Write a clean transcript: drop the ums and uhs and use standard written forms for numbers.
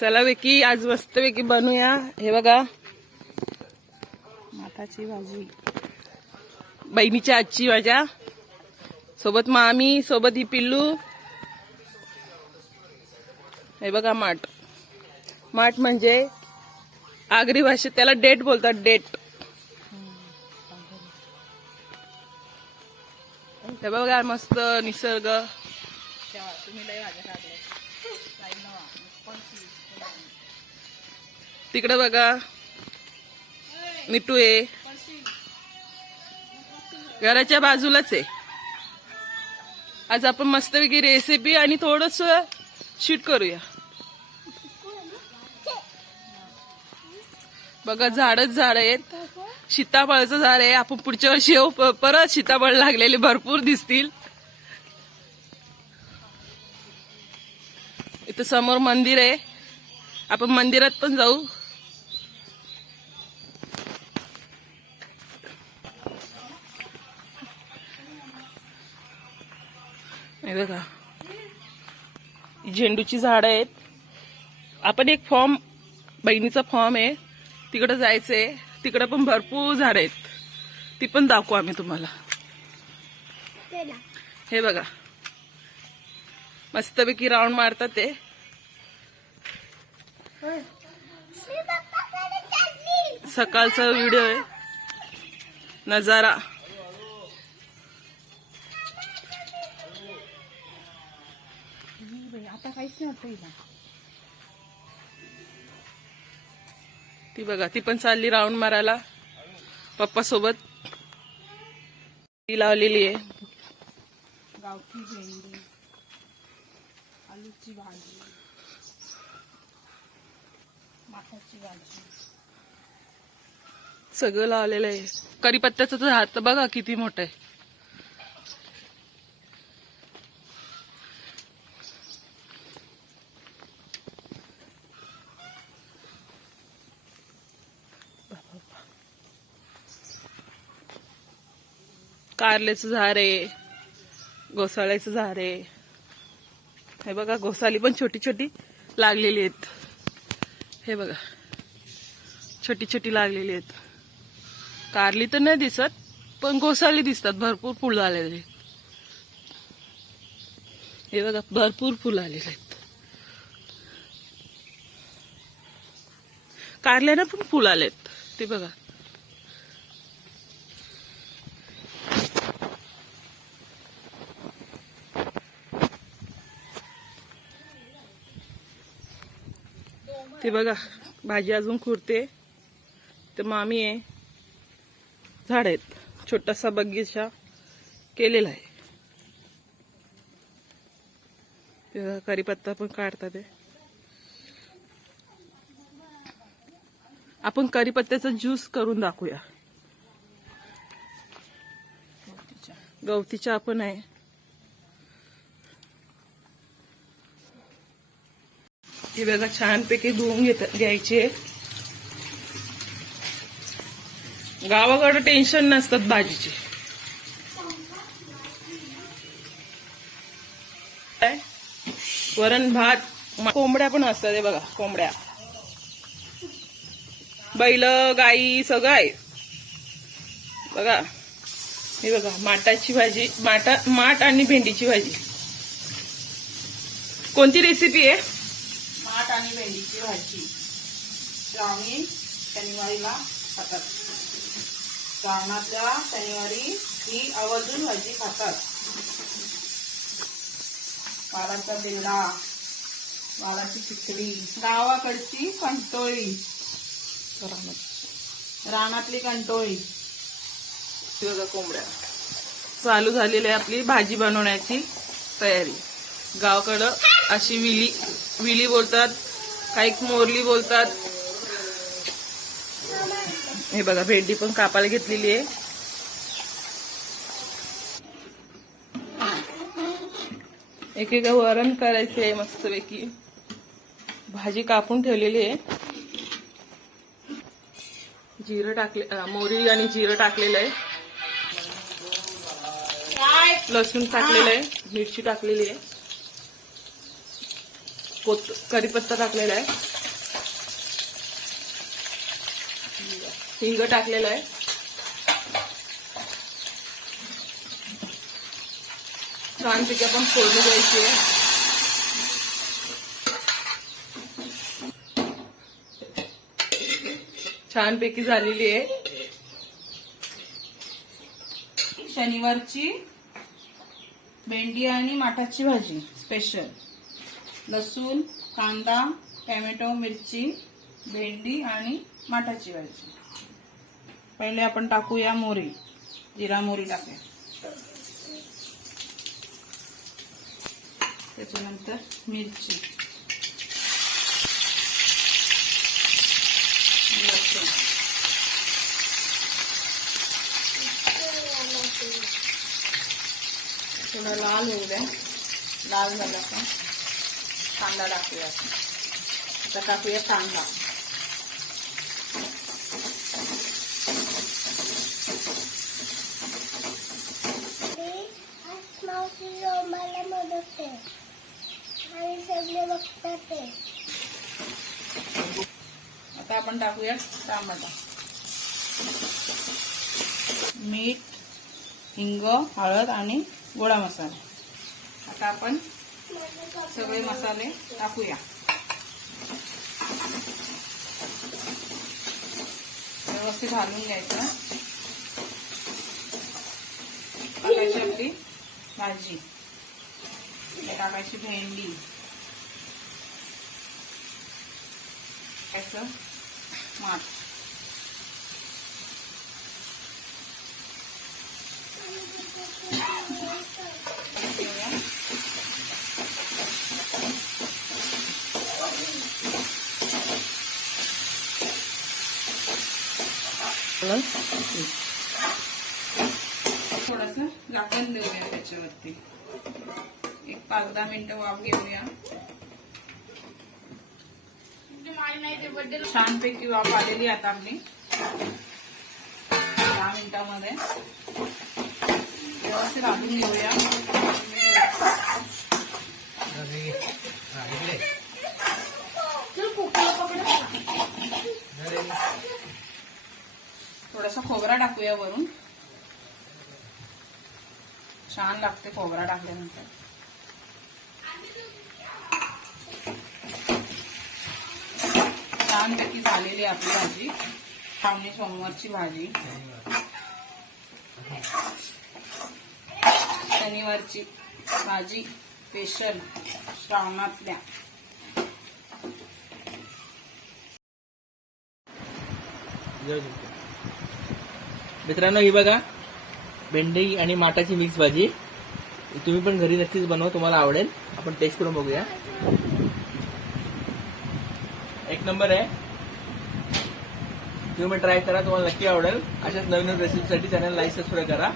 चला वेकी आज मस्त वेकी बनवूया। हे बघा माठाची भाजी, बहिणीच्या आजची माझ्या सोबत मामी, सोबत ही पिल्लू। हे बघा माठ, माठ म्हणजे आगरी भाषेत त्याला डेट बोलतात, डेट। हे बघा मस्त निसर्ग। तिकडे बघा मिठू आहे, घराच्या बाजूलाच आहे। आज आपण मस्तपैकी रेसिपी आणि थोडस शूट करूया। बघा झाडच झाड आहेत, सीताफळाचं झाड आहे। आपण पुढच्या वर्षी येऊ, परत सीताफळ लागलेले भरपूर दिसतील। इथं समोर मंदिर आहे, आपण मंदिरात पण जाऊ। हे बघा झेंडूची झाड आहेत। आपण एक फॉर्म, बहिणीचा फॉर्म आहे, तिकडे जायचंय। तिकडे पण भरपूर झाड आहेत, ती पण दाखवू आम्ही तुम्हाला। हे बघा मस्तपैकी राऊंड मारतात ते। सकाळचा व्हिडिओ आहे, नजारा। आता काहीच नाही होत। ती बघा ती पण चालली राऊंड मारायला पप्पा सोबत। ती लावलेली आहे गावठी भेंडी, आलूची भाजी, माठाची भाजी, सगळं लावलेलं आहे। कढीपत्त्याचं झाड तर बघा किती मोठं आहे। कारल्याचं झाड आहे, घोसाळ्याचं झाड आहे। हे बघा घोसाली पण छोटी छोटी लागलेली आहेत। हे बघा छोटी छोटी लागलेली आहेत। कारली तर नाही दिसत, पण घोसाळी दिसतात, भरपूर फुलं आलेले। हे बघा भरपूर फुलं आलेले आहेत। कारल्यानं पण फुलं आलेत, ते बघा। ते बघा भाजी अजून खुरते, तर मामी आहे। झाड आहेत, छोटासा बगीचा केलेला आहे। कढीपत्ता पण काढतात ते। आपण कढीपत्त्याचा ज्यूस करून दाखवूया। गवती चहा पण आहे। ही बघा छानपैकी धुवून घ्यायची। गावाकडे टेन्शन नसतात भाजीचे। वरण भात, कोंबड्या पण असतात। हे बघा कोंबड्या, बैल, गाई सगळं आहे बघा। हे बघा माठाची भाजी, माठ आणि भेंडीची भाजी। कोणती रेसिपी आहे? माठ आणि भेंडीची भाजी। श्रावणी शनिवारीला खातात, श्रावणातल्या शनिवारी ही आवर्जून भाजी खातात। वालाचा बेवडा, वालाची खिचडी, गावाकडची कंटोळी, रानातली कंटोळी। बघा कोंबड्या। चालू झालेली आहे आपली भाजी बनवण्याची तयारी। गावाकडं अशी विली बोलतात, काही मोरली बोलतात। हे बघा भेंडी पण कापायला घेतलेली आहे। एक एक वरण करायचे आहे मस्तपैकी। भाजी कापून ठेवलेली आहे, जिरं टाकले, मोहरी आणि जिरं टाकलेलं आहे। लसूण टाकलेलं आहे, मिरची टाकलेली आहे, कढीपत्ता टाकलेला आहे। हिंग टाकलेलं आहे. छानपैकी आपण फोडणी द्यायची आहे. छानपैकी झालेली आहे. शनिवारची भेंडी आणि माठाची भाजी स्पेशल. लसूण, कांदा, टोमॅटो, मिरची, भेंडी आणि माठाची भाजी. पहिले आपण टाकूया मोहरी, जिरा मोहरी टाकूया. त्याच्यानंतर मिरची, लसूण, थोडा लाल होऊ द्या. लाल झाला का कांदा टाकूया. आता टाकूया कांदा. मला मदत आहे आणि सगळे बघतात ते. आता आपण टाकूया टमाटा, मीठ, हिंग, हळद आणि गोडा मसाला. आता आपण सगळे मसाले टाकूया. व्यवस्थित घालून घ्यायचं. टाकायची आपली भाजी, टाकायची भेंडी, टाकायचं माठ, थोडस झाकण देऊया त्याच्यावरती. एक 5-10 मिनिटं वाफ घेऊया. छानपैकी वाफ आलेली आता आपली. 10 मिनिटांमध्ये व्यवस्थित रांधून घेऊया. थोडासा खोबरा टाकूया वरून. छान लागते खोबरा टाकल्यानंतर. छानपैकी झालेली आपली भाजी. श्रावणी सोमवारची भाजी, शनिवारची भाजी स्पेशल श्रावणातल्या. मित्रांनो, ही बघा भेंडी आणि माठाची मिक्स भाजी. तुम्ही पण घरी नक्कीच बनवा, तुम्हाला आवडेल. आपण टेस्ट करून बघूया. एक नंबर आहे. तुम्ही ट्राय करा, तुम्हाला नक्की आवडेल. अशाच नवीन रेसिपीसाठी चॅनल लाईक सबस्क्राईब करा.